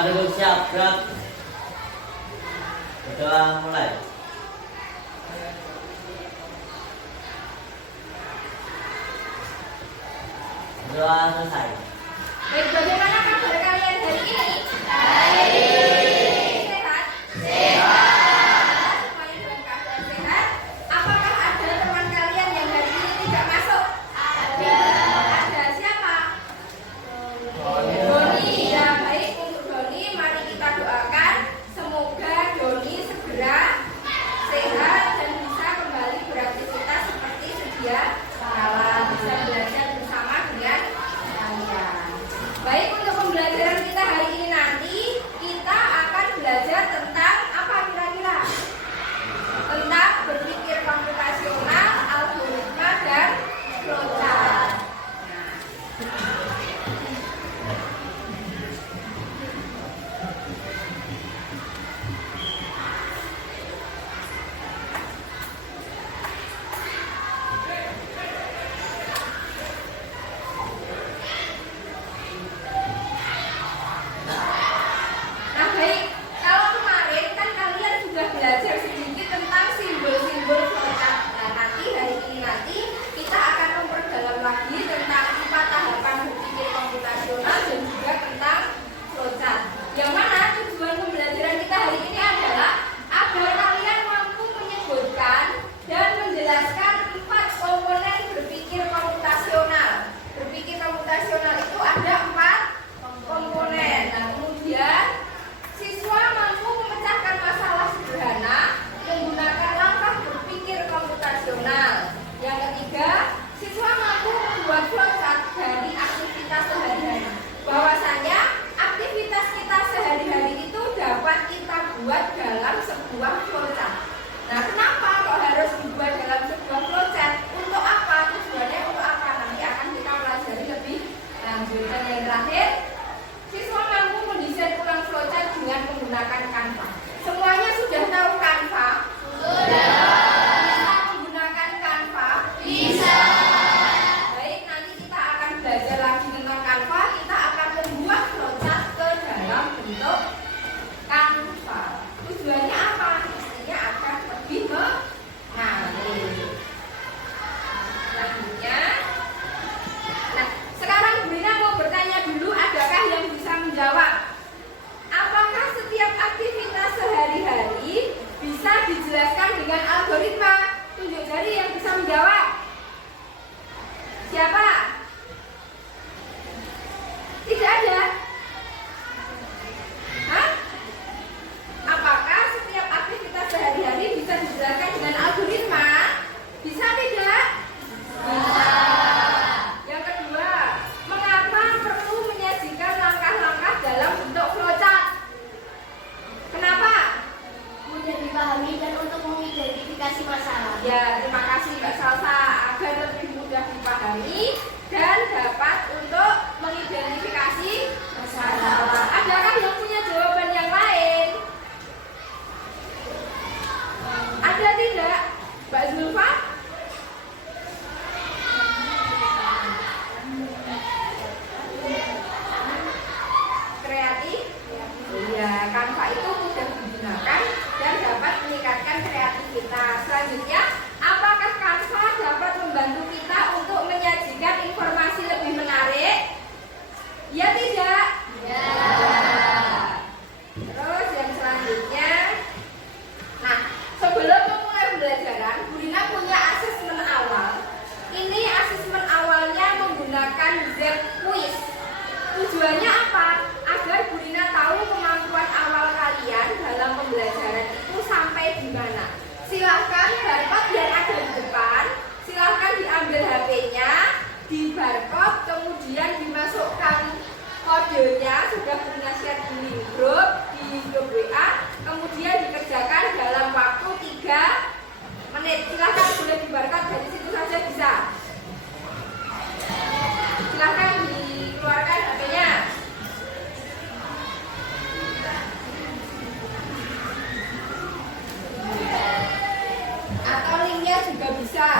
Pada siap, gerak. Berdoa mulai. Berdoa selesai. Baik, bagaimana kabar kalian hari ini? Baik. Sehat? Sehat. Semuanya dalam keadaan sehat? Apakah ada teman kalian yang hari ini tidak masuk? Ada. Ada siapa? Doni. Doni. Ya, baik, untuk Doni mari kita doakan semoga Doni segera sehat dan bisa kembali beraktivitas seperti sedia kala, bisa belajar bersama dengan kalian. Baik, untuk pembelajaran kita hari ini nanti kita akan belajar tentang apa kira-kira? Tentang berpikir komputasional, algoritma dan flowchart. Nah, Nah baik, kalau kemarin kan kalian sudah belajar sedikit tentang simbol-simbol flowchart. Nah nanti hari ini kita akan memperdalam lagi tentang 4 tahapan berpikir komputasional dan juga tentang flowchart. Yang mana tujuan pembelajaran kita hari ini adalah agar kalian mampu menyebutkan dan menjelaskan 4 komponen berpikir komputasional. Berpikir komputasional itu ada 4 komponen. Nah kemudian siswa mampu memecahkan masalah sederhana menggunakan langkah berpikir komputasional. Yang ketiga, siswa mampu membuat flowchart dari aktivitas sehari-hari. Bahwasanya aktivitas kita sehari-hari itu dapat kita buat dalam sebuah flowchart. Nah, kenapa kok harus dibuat dalam sebuah flowchart? Untuk apa? Tujuannya untuk apa? Nanti akan kita pelajari lebih lanjut. Dan yang terakhir, siswa mampu mendesain ulang flowchart dengan menggunakan Canva. Semuanya sudah tahu Canva? Sudah. Bisa menggunakan Canva? Bisa. Baik, nanti kita akan belajar lagi tentang Canva. Kita akan membuat flowchart ke dalam bentuk Canva. Tujuannya apa? Pastinya akan lebih menarik. Selanjutnya, nah sekarang Bu Rina mau bertanya dulu, adakah yang bisa menjawab? Apakah setiap aktivitas sehari-hari bisa dijelaskan dengan algoritma? Tunjuk jari yang bisa menjawab. Siapa? Tidak ada? Hah? Apakah setiap aktivitas sehari-hari bisa dijelaskan dengan algoritma? Bisa tidak? Bisa. Yang kedua, mengapa perlu menyajikan langkah-langkah dalam bentuk flowchart? Kenapa? Mudah dipahami dan untuk mengidentifikasi masalah. Ya, terima kasih Mbak Salsa, agar lebih mudah dipahami dan dapat untuk mengidentifikasi masalah. Adakah yang punya jawaban yang lain? Ada tidak? Mbak Zulfa? Kreatif? Iya, Canva itu mudah digunakan dan dapat meningkatkan kreativitas. Selanjutnya, apakah Canva dapat membantu kita untuk menyajikan informasi lebih menarik? Ya tidak? Ya. Terus yang selanjutnya, nah sebelum memulai pembelajaran, Bu Rina punya asesmen awal. Ini asesmen awalnya menggunakan Z-Quiz. Tujuannya apa? Agar Bu Rina tahu kemampuan awal kalian dalam pembelajaran itu sampai di mana. Silahkan barcode yang ada di depan, silahkan diambil HP-nya, di barcode, kemudian dimasukkan kodenya, sudah Bu Rina share di grup WA, kemudian dikerjakan dalam waktu 3 menit. Silahkan boleh di barcode dari situ saja bisa. Silahkan dikeluarkan HP-nya. Atau linknya juga bisa.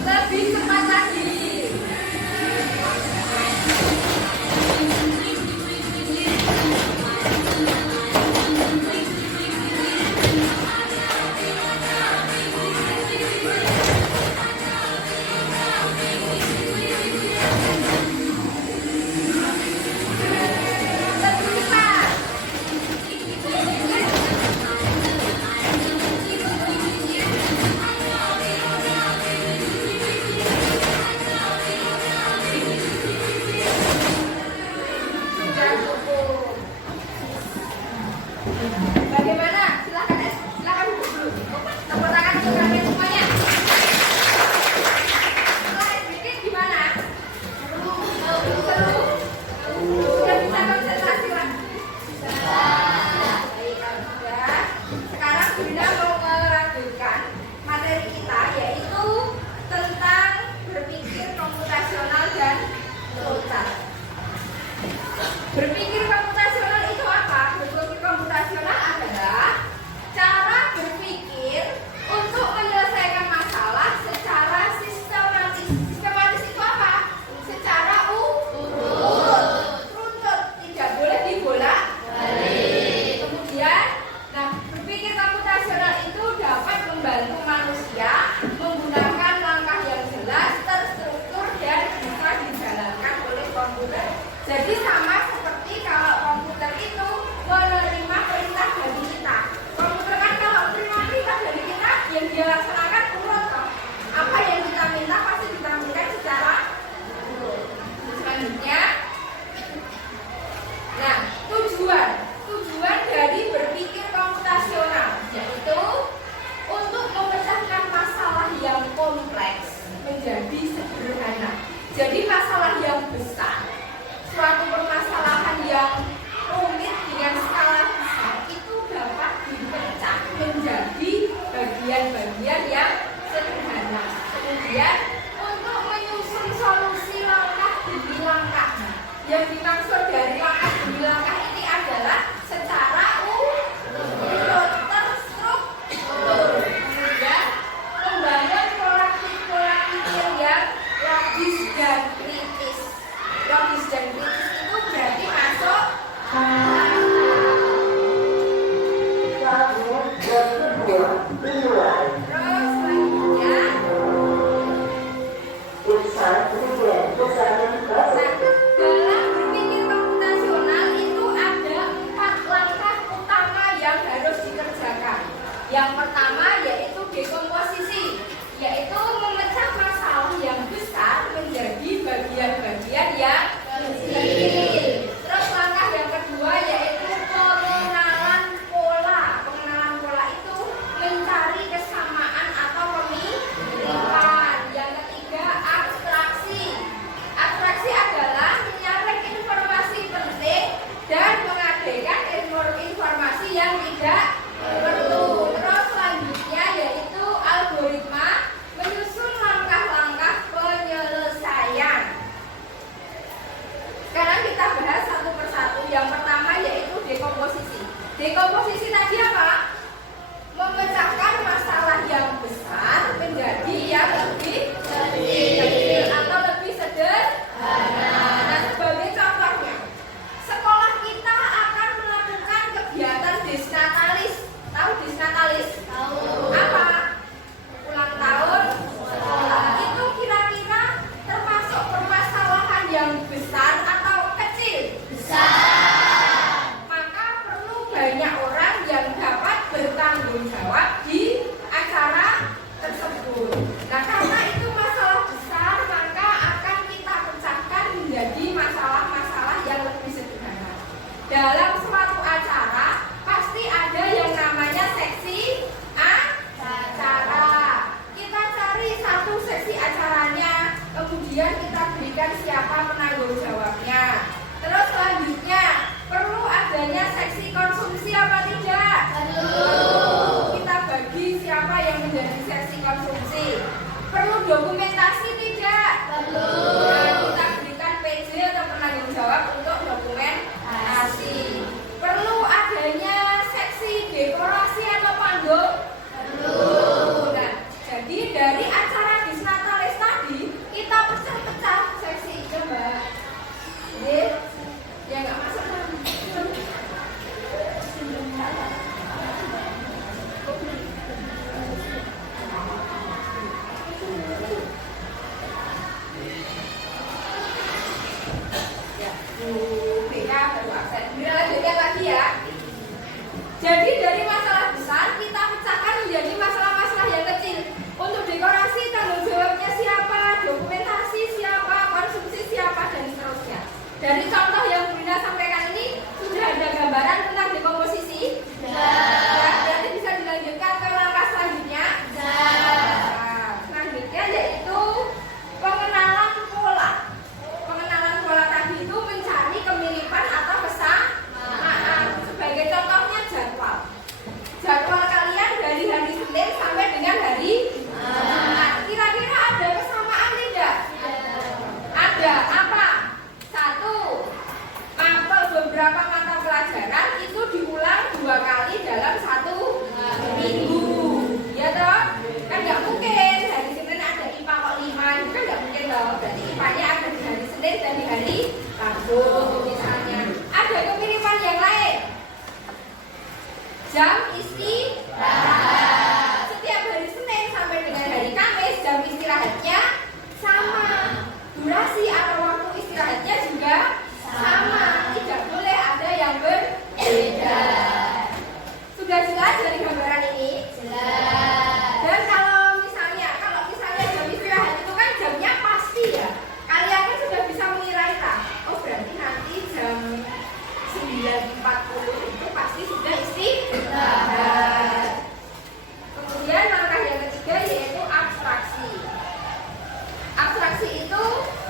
Lebih cepat lagi. Lebih cepat. Sudah cukup. Bagaimana? Silakan duduk dulu. Tepuk tangan untuk kalian semuanya. Setelah sedikit gimana? Seru? Sudah bisa konsentrasi lagi? Baik, kalau sudah. Sekarang Bunda mau melanjutkan materi kita, yaitu tentang berpikir komputasional dan flowchart. Berpikir komputasional itu apa? Berpikir komputasional adalah cara berpikir untuk menyelesaikan masalah secara sistematis. Sistematis itu apa? Secara runtut, tidak boleh dibolak-balik. Kemudian, berpikir komputasional itu dapat membantu manusia menggunakan langkah yang jelas, terstruktur, dan bisa dijalankan oleh komputer. Jadi sama seperti kalau komputer itu menerima perintah dari kita. Komputer kan kalau terima perintah dari kita, yang dia laksanakan urut toh. Apa yang kita minta pasti ditampilkan secara urut. Selanjutnya, tujuan dari berpikir komputasional yaitu untuk memecahkan masalah yang kompleks menjadi sederhana. Jadi masalah yang besar, suatu permasalahan yang rumit dengan skala besar itu dapat dipecah menjadi bagian-bagian yang sederhana. Kemudian untuk menyusun solusi langkah demi langkah. Yang dimaksud dari langkah demi langkah ini adalah secara urut, terstruktur. Kemudian membangun pola pikir yang logis dan kritis. Logis dan kritis itu berarti masuk terus selanjutnya. Dalam berpikir komputasional itu ada 4 langkah utama yang harus dikerjakan. Yang pertama yaitu dekomposisi, yaitu memecah masalah yang besar menjadi bagian-bagian yang kecil. Terus langkah yang kedua yaitu pengenalan pola. Pengenalan pola itu mencari kesamaan atau pemilihan. Yang ketiga abstraksi. Abstraksi adalah menyaring informasi penting dan mengabaikan informasi yang tidak perlu. Terus selanjutnya yaitu algoritma, menyusun langkah-langkah penyelesaian. Sekarang kita bahas satu persatu. Yang pertama yaitu dekomposisi. Dekomposisi tadi apa? Memecahkan masalah yang besar menjadi yang lebih kecil atau lebih sederhana. Nah, sebagai contohnya, sekolah kita akan melakukan kegiatan disnatalis. Tahu disnatalis? Tahu. Apa? Ulang tahun sekolah. Itu kira-kira termasuk permasalahan yang besar atau kecil? Besar. Maka perlu banyak orang yang dapat bertanggung jawab di acara tersebut. Nah, karena itu masalah besar, maka akan kita pecahkan menjadi masalah-masalah yang lebih sederhana. Dalam suatu acara pasti ada yang namanya seksi acara. Kita cari satu seksi acaranya, kemudian kita berikan siapa penanggung jawabnya. Terus selanjutnya perlu adanya seksi konsumsi apa tidak? Perlu. Jadi dari masalah besar kita pecahkan menjadi masalah-masalah yang kecil. Untuk dekorasi tanggung jawabnya siapa, dokumentasi siapa, konsumsi siapa, dan seterusnya. Dari contoh yang Bu Rina sampaikan ini sudah ada gambaran tentang dekomposisi. Ya, berarti bisa dilanjutkan ke langkah selanjutnya. Nah, selanjutnya yaitu pengenalan pola. Pengenalan pola tadi itu mencari kemiripan atau kesamaan. Sebagai contohnya jadwal. Jadwal kalian dari hari Senin sampai dengan hari Jumat. Kira-kira ada kesamaan tidak? Ada. Apa? Satu, beberapa mata pelajaran itu diulang 2 kali dalam 1 minggu. Ya toh? Kan nggak mungkin hari Senin ada IPA kok 5, kan nggak mungkin loh. Berarti IPA-nya ada di hari Senin dan di hari Rabu misalnya. Ada kemiripan yang lain. Jam istirahat. Setiap hari Senin sampai dengan hari Kamis jam istirahatnya sama. Durasi atau waktu istirahatnya juga sama. Tidak boleh ada yang berbeda. Sudah jelas dari gambaran ini? Jelas. Dan kalau misalnya jam istirahat itu kan jamnya pasti ya. Kalian kan sudah bisa mengirai tak? Oh berarti nanti jam 9.40 itu pasti sudah istirahat. Kemudian langkah yang ketiga yaitu abstraksi. Abstraksi itu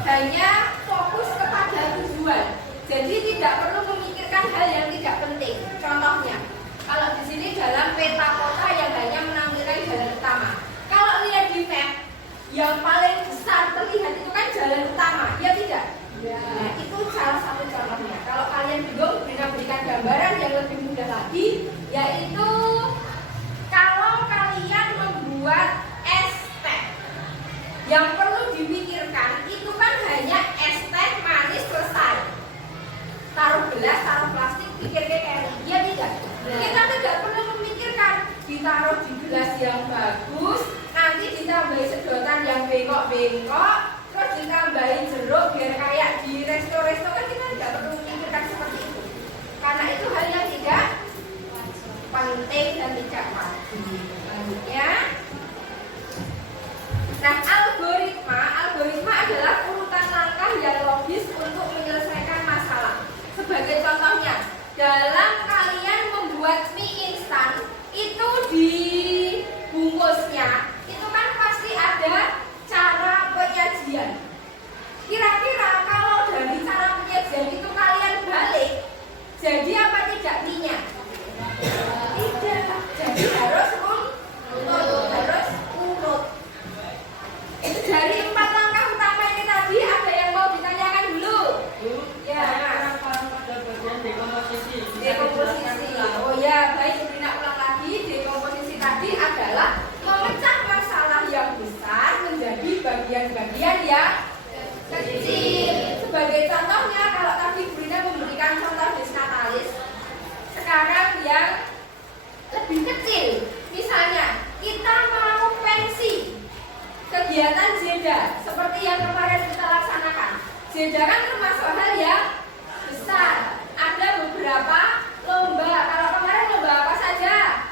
hanya fokus kepada tujuan. Jadi tidak perlu memikirkan hal yang tidak penting. Contohnya, kalau di sini jalan peta kota yang hanya menampilkan jalan utama. Kalau lihat di map, yang paling besar terlihat itu kan jalan utama, ya tidak? Ya. Nah, itu salah satu contohnya. Kalau kalian bingung, berikan gambaran yang lebih mudah lagi, yaitu kalau kalian membuat es teh, yang perlu dipikirkan itu kan hanya es teh manis selesai. Taruh gelas, taruh plastik, pikir kayak dia tidak. Kita tidak perlu memikirkan ditaruh di gelas yang bagus, nanti ditambahi sedotan yang bengkok-bengkok, terus ditambahi jeruk biar kayak di resto-resto, kan kita tidak perlu memikirkan seperti itu. Karena itu hal yang tidak penting dan tidak wajib. Selanjutnya, nah algoritma adalah urutan langkah yang logis untuk menyelesaikan masalah. Sebagai contohnya, dalam kalian membuat mie instan, itu di bungkusnya, itu kan pasti ada cara penyajian. Kira-kira kalau dari cara penyajian itu kalian balik, jadi apa tidak mie-nya? Tidak. Jadi harus urut. Dari 4 langkah utama ini tadi ada yang mau ditanyakan dulu? Ya, dekomposisi. Oh ya, baik, Rina ulang lagi. Dekomposisi tadi adalah memecah masalah yang besar menjadi bagian-bagian yang kecil. Sebagai contohnya, kalau tadi Rina memberikan contoh disnatalis, sekarang yang lebih kecil. Misalnya, kita mau pensi, kegiatan Zeda, seperti yang kemarin kita laksanakan. Zeda kan termasuk hal yang besar. Ada beberapa lomba. Kalau kemarin lomba apa saja?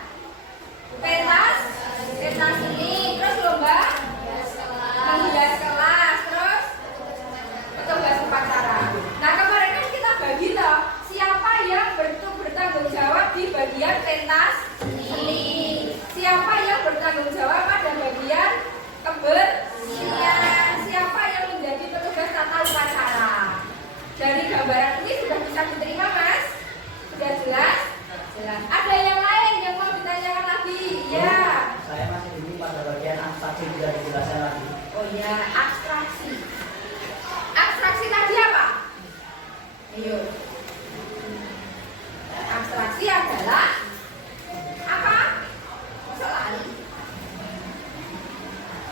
Pentas ini, terus lomba menghias kelas, terus petugas upacara. Nah kemarin kan kita bagi loh, siapa yang bertanggung jawab di bagian pentas ini, siapa yang bertanggung jawab pada bagian kebersihan, siapa yang menjadi petugas tata upacara. Dari gambaran ini sudah bisa diterima, Mas? Sudah jelas? Jelas. Ada yang lain yang mau ditanyakan lagi? Ya. Saya masih bingung pada bagian abstraksi, tidak dijelaskan lagi. Oh ya, abstraksi. Abstraksi tadi apa? Ayo. Abstraksi adalah apa? Masa lali?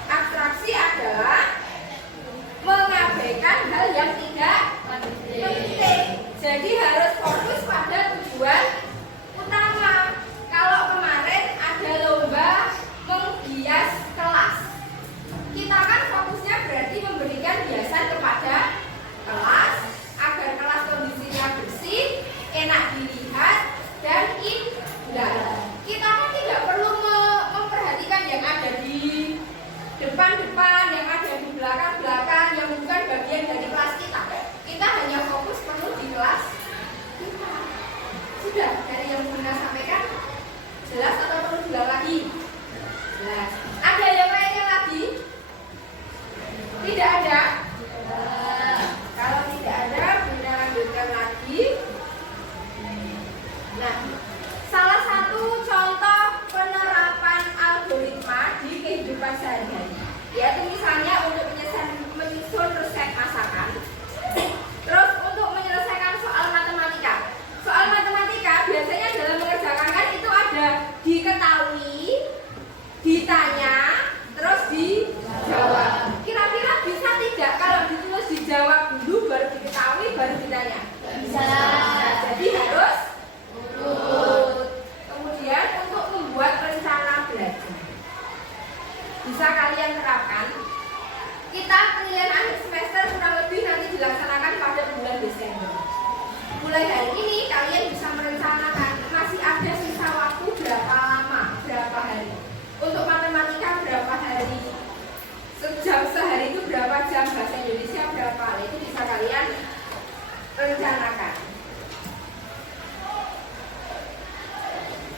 Abstraksi adalah mengabaikan hal yang tidak penting. Jadi harus fokus pada tujuan utama. Kalau kemarin ada lomba menghias kelas, kita kan fokusnya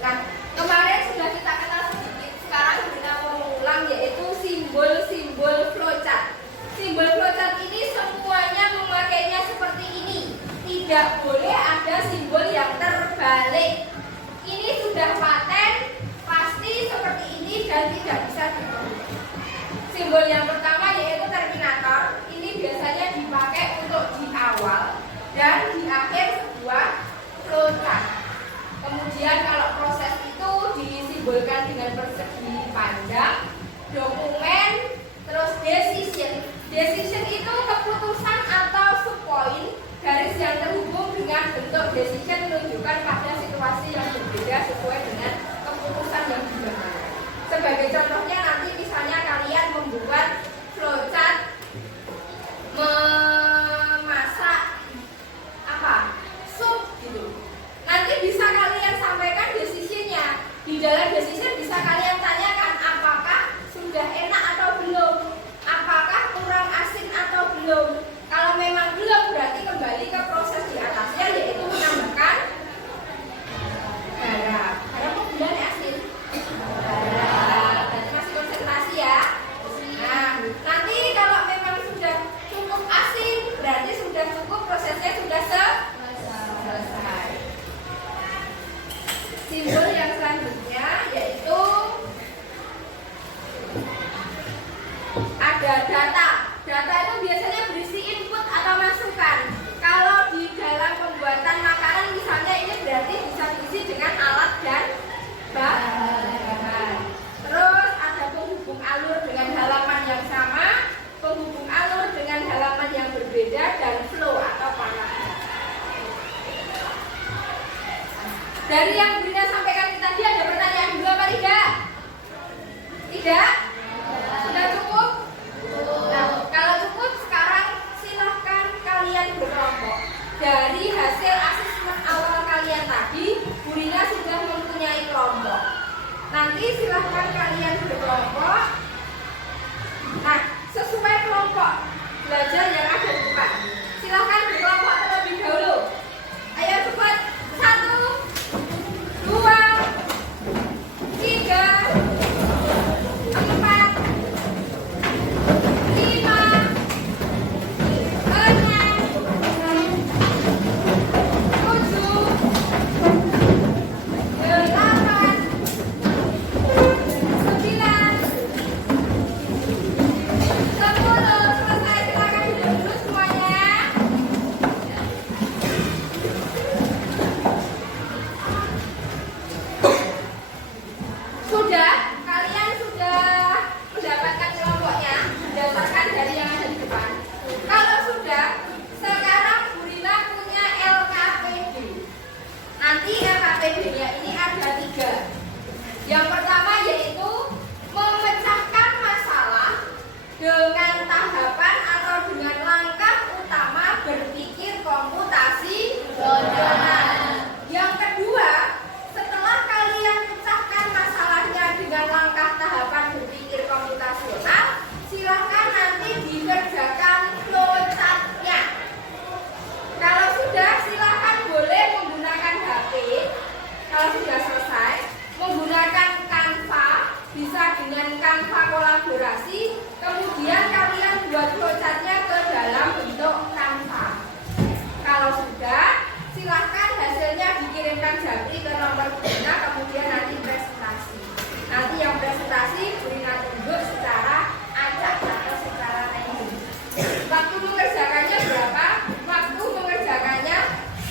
Nah, kemarin sudah kita kenal sedikit, sekarang kita mau mengulang yaitu simbol-simbol flowchart. Simbol flowchart ini semuanya memakainya seperti ini. Tidak boleh ada simbol yang terbalik. Ini sudah paten, pasti seperti ini dan tidak bisa diubah. Simbol yang pertama yaitu terminator. Ini biasanya dipakai untuk di awal dan di akhir sebuah flowchart. Kemudian kalau proses itu disimbolkan dengan persegi panjang, dokumen, terus decision. Decision itu keputusan atau subpoint. Garis yang terhubung dengan bentuk decision menunjukkan pada situasi yang berbeda sesuai dengan keputusan yang diambil. Sebagai contohnya nanti misalnya kalian membuat flowchart memasak sup gitu. Nanti bisa kalian sampaikan decisionnya. Di dalam decision bisa kalian tanyakan apakah sudah enak atau belum, apakah kurang asin atau belum. Kalau memang belum, berarti kembali ke proses di atasnya, yaitu menambahkan garam. Garam kok bulan asin? Garam. Berarti masih konsentrasi ya. Nah, nanti kalau memang sudah cukup asin, berarti sudah cukup, prosesnya sudah selesai. Simbol yang selanjutnya yaitu ada data. Data itu biasanya berisi input atau masukan. Kalau di dalam pembuatan makanan misalnya ini berarti bisa diisi dengan alat dan bahan. Terus ada penghubung alur dengan halaman yang sama, penghubung alur dengan halaman yang berbeda, dan flow atau paragraf. Dari yang Brina sampaikan tadi ada pertanyaan dulu apa tidak? Tidak? Sudah cukup? Nah, kalau cukup sekarang silahkan kalian berkelompok. Dari hasil asesmen awal kalian tadi, Bu Rina sudah mempunyai kelompok. Nanti silahkan kalian berkelompok. Nah, sesuai kelompok belajar yang ada di depan. Silahkan berkelompok terlebih dahulu. Ayo cepat. 1, 2, 3, 4, 5,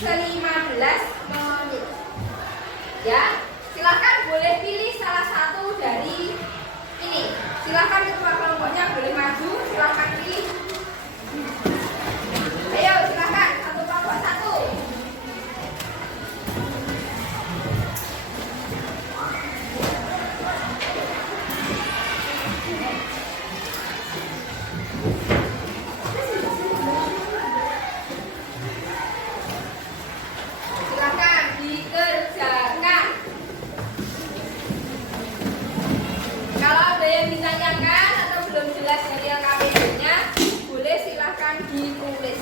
15 menit. Ya, silakan boleh pilih salah satu dari ini. Silakan ketua kelompoknya boleh maju, silakan pilih. Ayo, silakan satu kelompok satu. Silakan dikerjakan. Kalau ada yang ditanyakan atau belum jelas dari LKPD-nya, boleh silakan ditulis.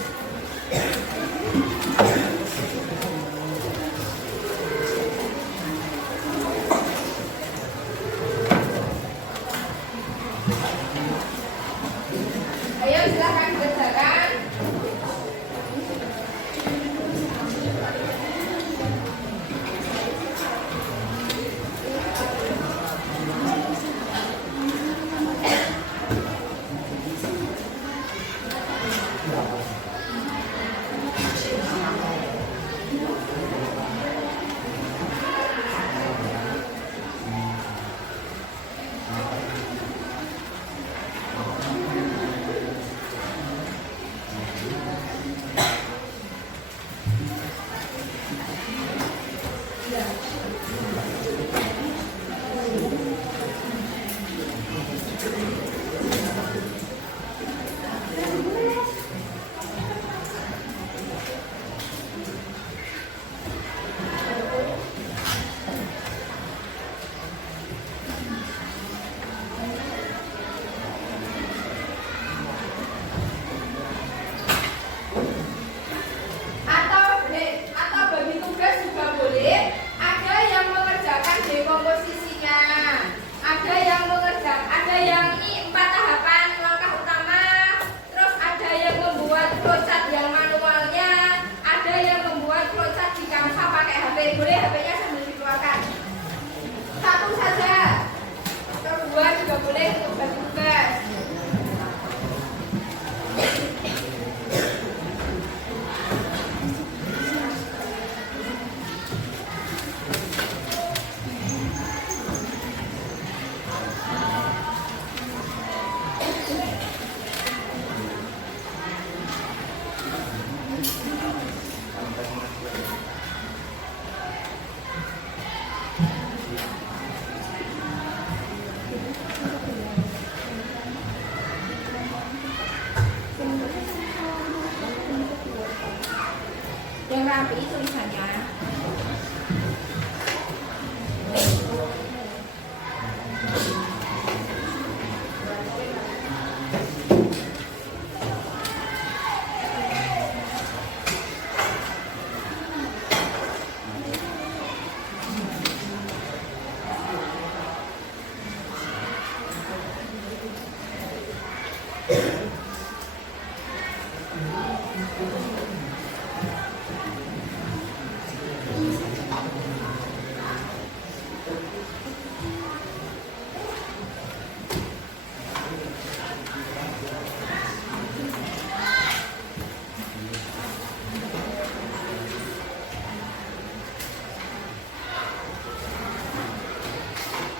rapi tulisannya.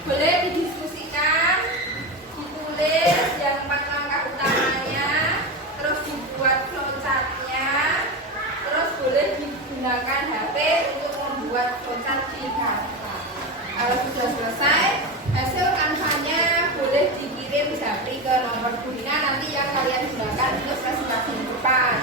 Boleh didiskusikan, ditulis yang 4 langkah utamanya, terus dibuat flowchartnya, terus boleh digunakan HP untuk membuat flowchart di Canva. Kalau sudah selesai, hasil Canva-nya boleh dikirim japri ke nomor Burina nanti yang kalian gunakan untuk presentasi depan.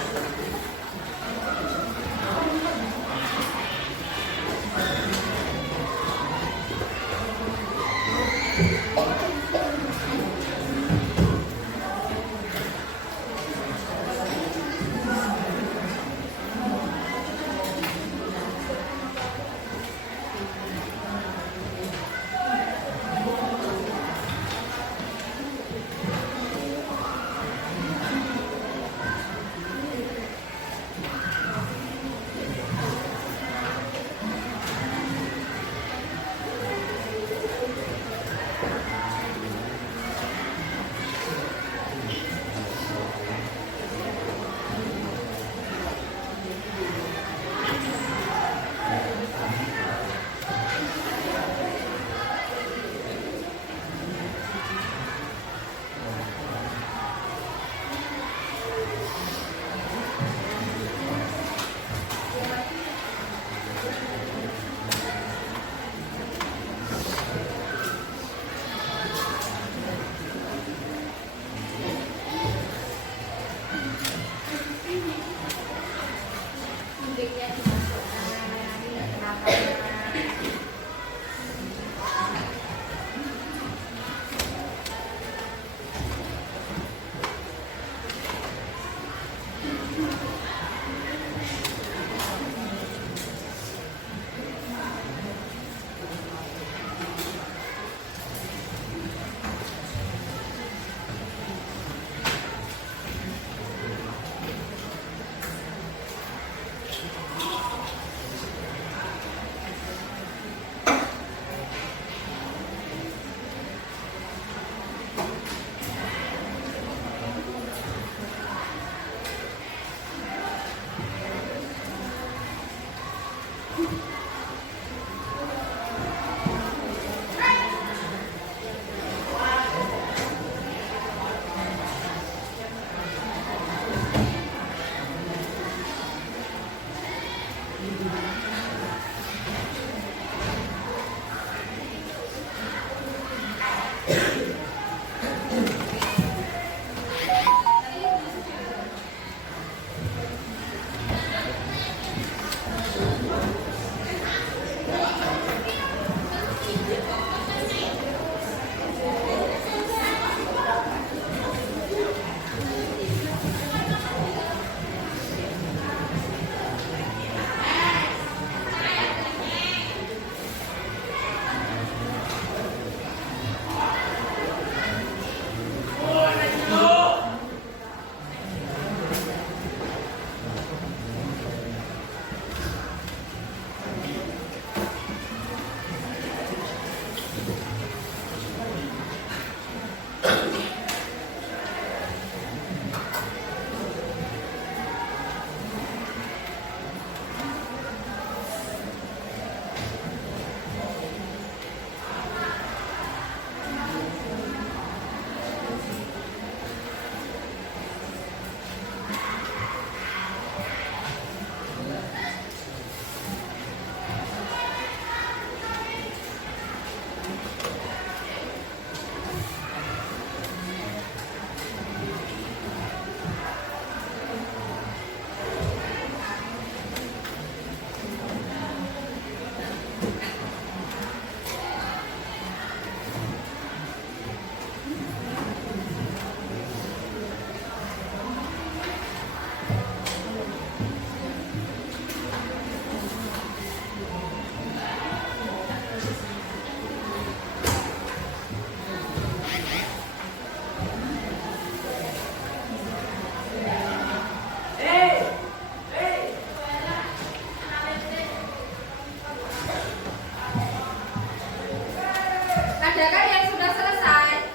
Adakah yang sudah selesai?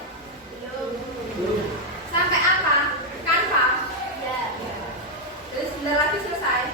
Belum. Sampai apa? Kanva? Ya. Terus sebentar lagi selesai.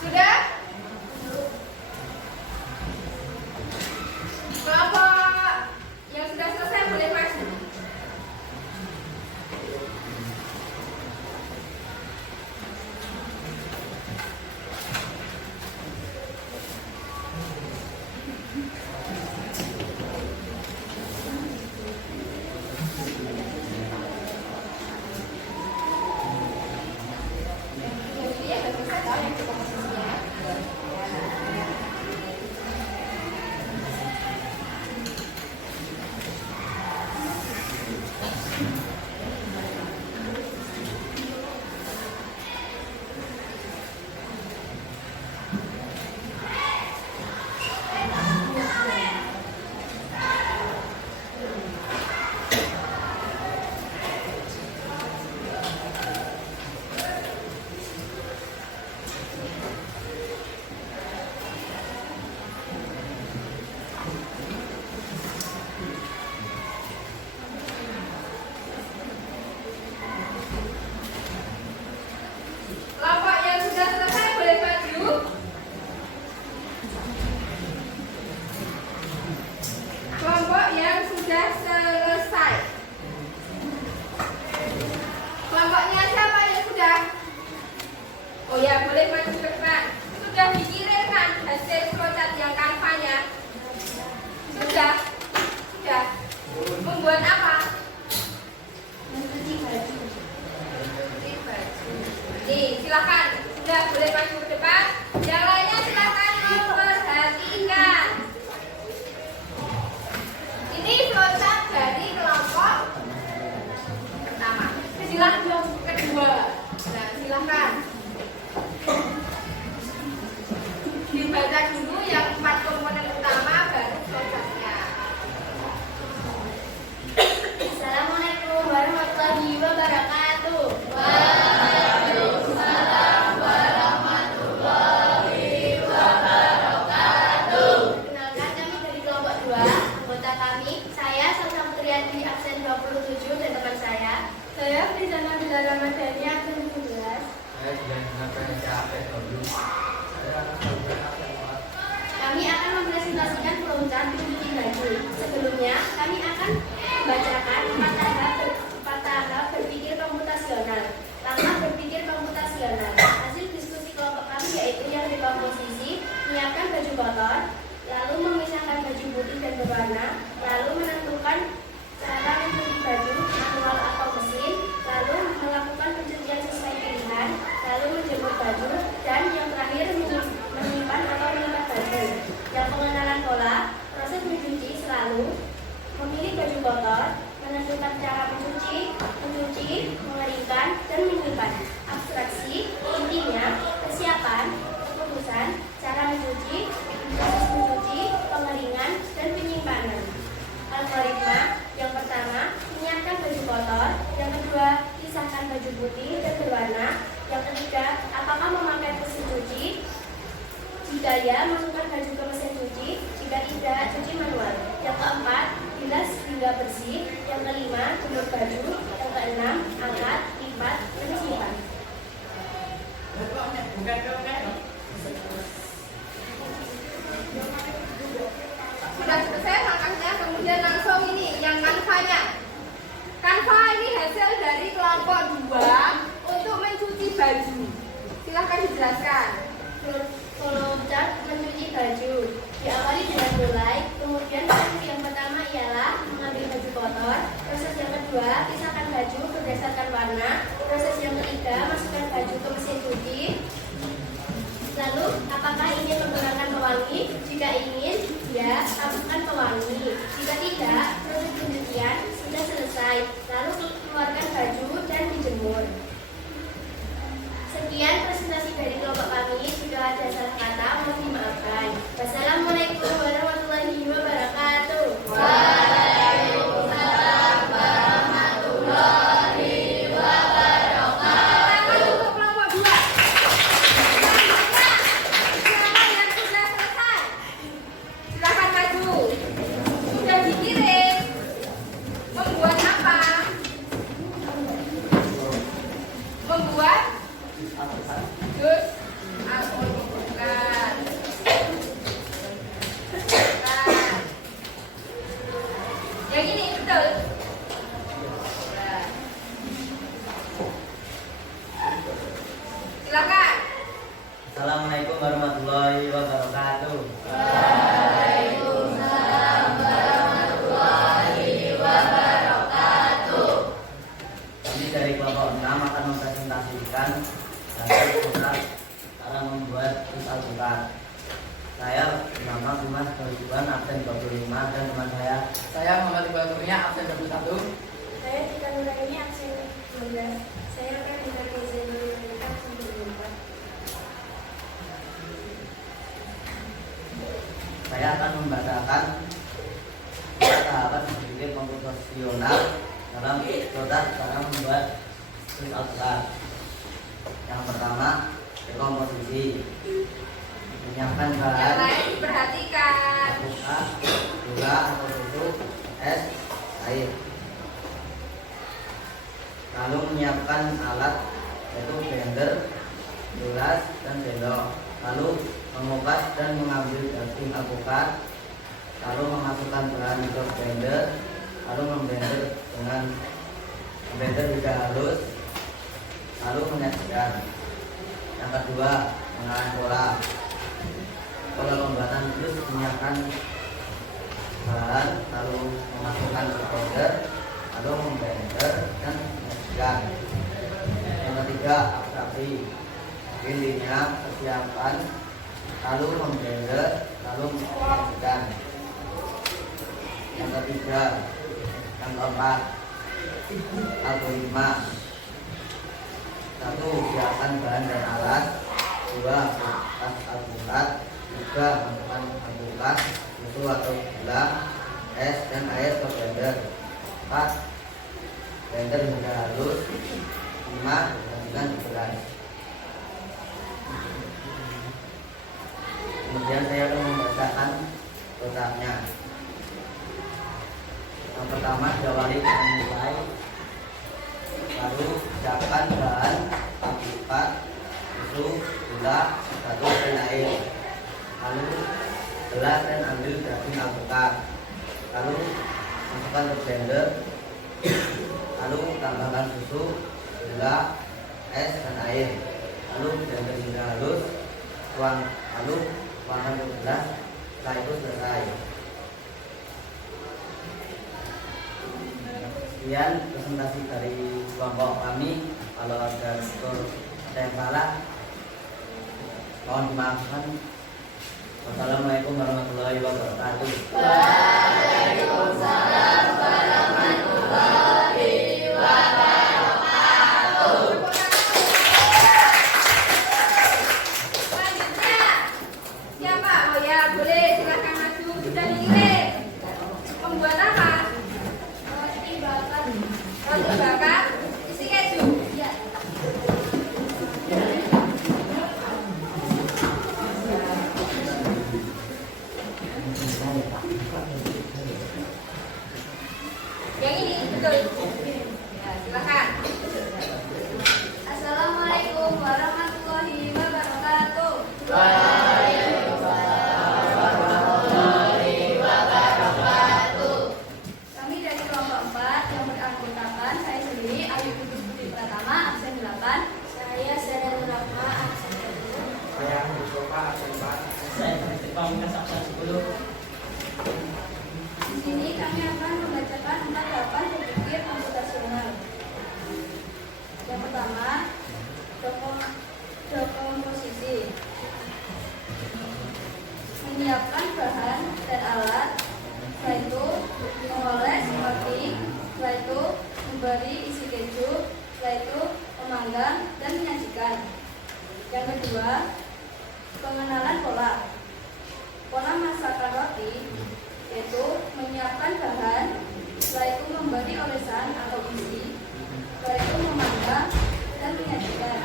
Sudah? Kelompok yang sudah selesai boleh maju. Jadi ya sudah selesai tahu yang cukup posisinya. Kelompok yang sudah selesai boleh maju. Kelompok yang sudah selesai. Kelompoknya siapa yang sudah? Oh ya, boleh maju ke depan. Sudah dikirimkan hasil flowchart yang kanvanya? Sudah? Sudah. Membuat apa? Mencuci baju. Nih, silakan. Sudah boleh maju ke depan. Yang lainnya silakan memperhatikan. Ini flowchart dari kelompok pertama. Silakan kedua. Nah, silakan. Dibaca dulu yang 4 komponen utama baru flowchartnya. Assalamualaikum warahmatullahi wabarakatuh. Waalaikumsalam warahmatullahi baju putih dan berwarna. Yang ketiga, apakah memakai mesin cuci? Jika ya, masukkan baju ke mesin cuci. Jika tidak, cuci manual. Yang keempat, bilas hingga bersih. Yang kelima, jemur baju. Yang keenam, angkat, lipat, dan simpan. Sudah selesai langkahnya, kemudian langsung ini yang kanvanya. Kanva ini hasil dari kelompok 2 untuk mencuci baju. Silahkan dijelaskan. Flowchart mencuci baju diawali dengan mulai, kemudian proses yang pertama ialah mengambil baju kotor. Proses yang kedua, pisahkan baju berdasarkan warna. Proses yang ketiga, masukkan baju ke mesin cuci. Lalu, apakah ingin menggunakan pewangi? Jika ingin, ya, tambahkan pewangi. Jika tidak, proses pencucian sudah selesai. Lalu keluarkan baju dan dijemur. Sekian presentasi dari kelompok kami. Jika ada salah kata, mohon dimaafkan. Wassalamualaikum warahmatullahi wabarakatuh. Waalaikumsalam warahmatullahi wabarakatuh. Untuk kelompok 2. Selanjutnya, siapa yang sudah selesai? Silahkan maju. Sudah dikirim. Membuat apa? Membuat jus alpukat. Yang ini betul. Nah. Silakan. Assalamualaikum warahmatullahi wabarakatuh. Kami dari kelompok 6 akan mempresentasikan cara membuat jus alpukat. Saya nama Dimas Kehidupan absen 25 dan teman saya Muhammad Iqbal Kurnia, absen 21. Saya Tika Nuraini, absen 19. Saya akan menjelaskan absen 24. saya akan membacakan tahapan berpikir komputasional dalam proses cara membuat jus alpukat. Yang pertama, dekomposisi. Menyiapkan Yang bahan lain diperhatikan. alpukat, gula atau susu, es, air. Lalu menyiapkan alat yaitu blender, gelas, dan sendok. Lalu mengupas dan mengambil daging alpukat. Lalu memasukkan bahan ke blender. Lalu memblender hingga halus. Lalu menyajikan. Yang kedua, pengolahan pola. Pola pembuatan jus menyiapkan bahan, lalu memasukkan ke blender, lalu memblender dan menyajikan. Yang ketiga, abstraksi. Intinya persiapan, lalu memblender, lalu menyajikan. Yang ketiga, yang keempat, algoritma. 1. Siapkan bahan dan alat. 2. Kupas alpukat. 3. Masukkan alpukat, susu atau gula, es, dan air ke blender. 4. Blender hingga halus. 5. Sajikan di gelas. Kemudian saya akan membacakan prosesnya. Yang pertama, diawali dengan mulai. Lalu siapkan bahan alpukat, susu, gula, batu, dan air. Lalu belah dan ambil daging alpukat. Lalu masukkan ke blender. Lalu tambahkan susu, gula, es, dan air. Lalu blender hingga halus. Lalu tuangkan ke gelas. Setelah itu selesai. Sekian presentasi dari kelompok kami. Kalau ada yang salah, mohon dimaafkan. Wassalamualaikum warahmatullahi wabarakatuh. Waalaikumsalam warahmatullahi wabarakatuh. Selanjutnya, siapa? Oh ya, boleh silakan maju. Sudah dikirim. Membuat apa? Roti bakar. Roti bakar isi keju. Ya. pertama, dekomposisi. Menyiapkan bahan dan alat, setelah itu mengoles roti, setelah itu memberi isi keju, setelah itu memanggang dan menyajikan. Yang kedua, pengenalan pola. Pola masakan roti yaitu menyiapkan bahan, setelah itu memberi olesan atau isi, setelah itu memanggang dan menyajikan.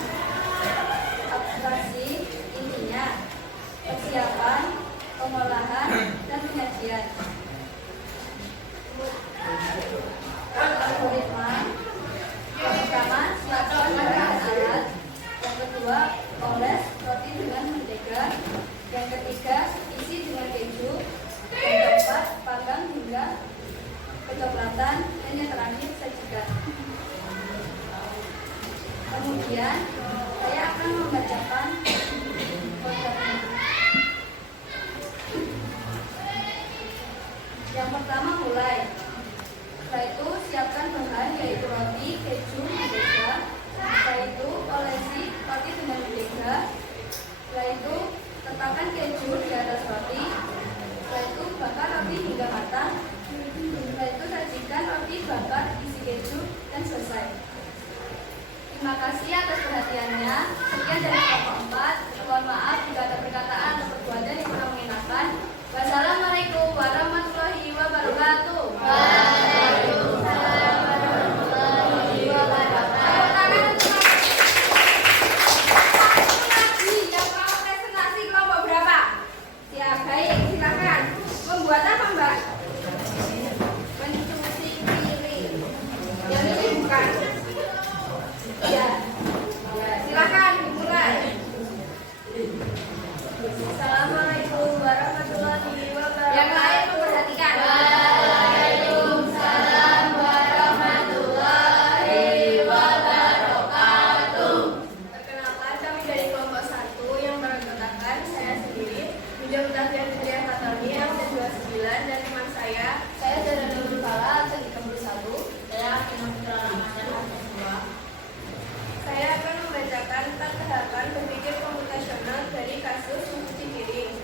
Abstraksi intinya persiapan, pengolahan, dan penyajian. Algoritma. Yang pertama, siapkan bahan alat. Yang kedua, oles roti dengan mentega. Yang ketiga, isi dengan keju. Yang keempat, panggang hingga kecoklatan. Dan yang terakhir, sajikan. Kemudian, saya akan membacakan konsepnya. Yang pertama, mulai. Setelah itu siapkan bahan yaitu roti, keju, mentega. Setelah itu olesi roti dengan mentega. Setelah itu letakkan keju di atas roti. Setelah itu bakar roti hingga matang. Setelah itu sajikan roti bakar isi keju dan selesai. Terima kasih atas perhatiannya. Sekian dari kelompok 4. Mohon maaf jika ada perkataan atau perbuatan yang kurang mengenakan. Wassalamualaikum warahmatullahi wabarakatuh. Waalaikumsalam warahmatullahi wabarakatuh. Satu lagi yang mau presentasi kelompok berapa? Siap, baik, silakan. Membuat apa, Mbak? Mencuci piring. Yang ini bukan. Ya. Silakan dimulai. Assalamualaikum warahmatullahi wabarakatuh. Yang lain memperhatikan. Waalaikumsalam warahmatullahi wabarakatuh. Perkenalkan, kami dari kelompok 1 yang beranggotakan saya sendiri, Bidang Mutafian Hidayah Fatoni absen 29, dan teman saya dari Nurul Fala absen 31, saya Akina Putra Ramadan absen 2. Saya akan membacakan 4 tahapan berpikir komputasional dari kasus mencuci piring.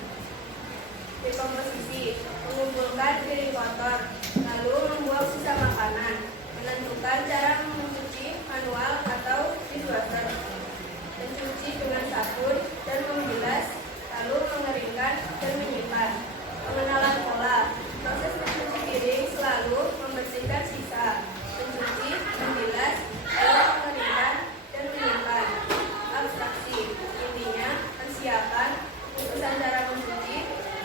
Dekomposisi, mengumpulkan piring kotor, lalu membuang sisa makanan, menentukan cara mencuci manual atau dishwasher, mencuci dengan sabun dan membilas, lalu mengeringkan dan menyimpan. Pengenalan pola, proses mencuci piring selalu membersihkan sisa, mencuci, membilas, lalu mengeringkan dan menyimpan. Abstraksi, intinya persiapan, urusan cara mencuci,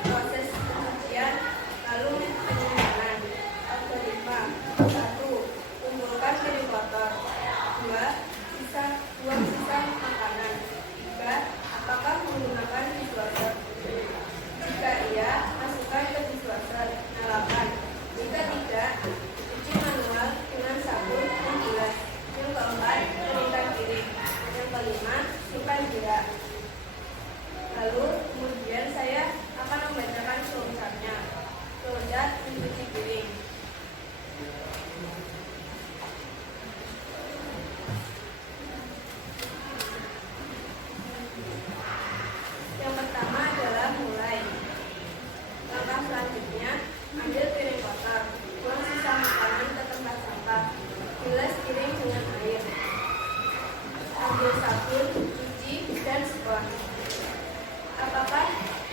proses pencucian, lalu penyimpanan. Algoritma. 1. Kumpulkan piring kotor. 2. Buang sisa makanan. 3. Apakah menggunakan dishwasher? Jika iya, masukkan ke dishwasher. Nyalakan. Jika tidak, cuci manual dengan sabun dan bilas. Yang keempat, keringkan piring. Yang kelima, simpan gerak. Lalu kemudian saya akan membacakan flowchartnya. Flowchart mencuci piring. Yang pertama adalah mulai. Langkah selanjutnya, ambil piring kotor, buang sisa makanan ke tempat sampah, bilas piring dengan air, ambil sabun, cuci, dan spons. Apakah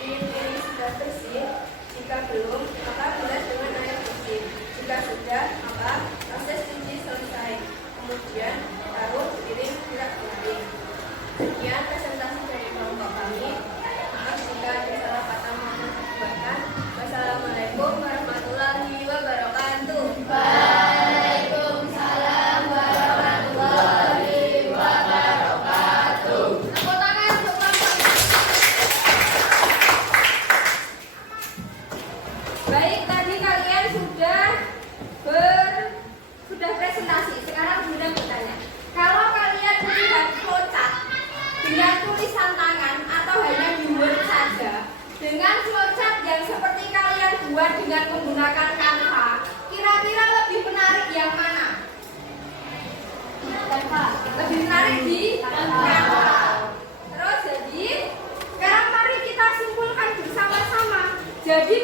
piring sudah bersih? Jika belum, maka bilas dengan air bersih. Jika sudah, maka proses cuci selesai. Kemudian, taruh piring tidak kering. Sekian presentasi dari kelompok kami. Maaf jika ada salah kata maupun perbuatan. Wassalamualaikum warahmatullahi wabarakatuh. Waalaikumsalam warahmatullahi wabarakatuh. Tepuk tangan untuk kelompok. Baik, tadi kalian sudah presentasi. Sekarang sudah bertanya. Kalau kalian melihat flowchart dengan tulisan tangan atau hanya di Word saja, dengan flowchart yang seperti kalian buat dengan menggunakan Canva, kira-kira lebih menarik yang mana? Lebih menarik di kata. Terus jadi sekarang mari kita simpulkan bersama-sama. Jadi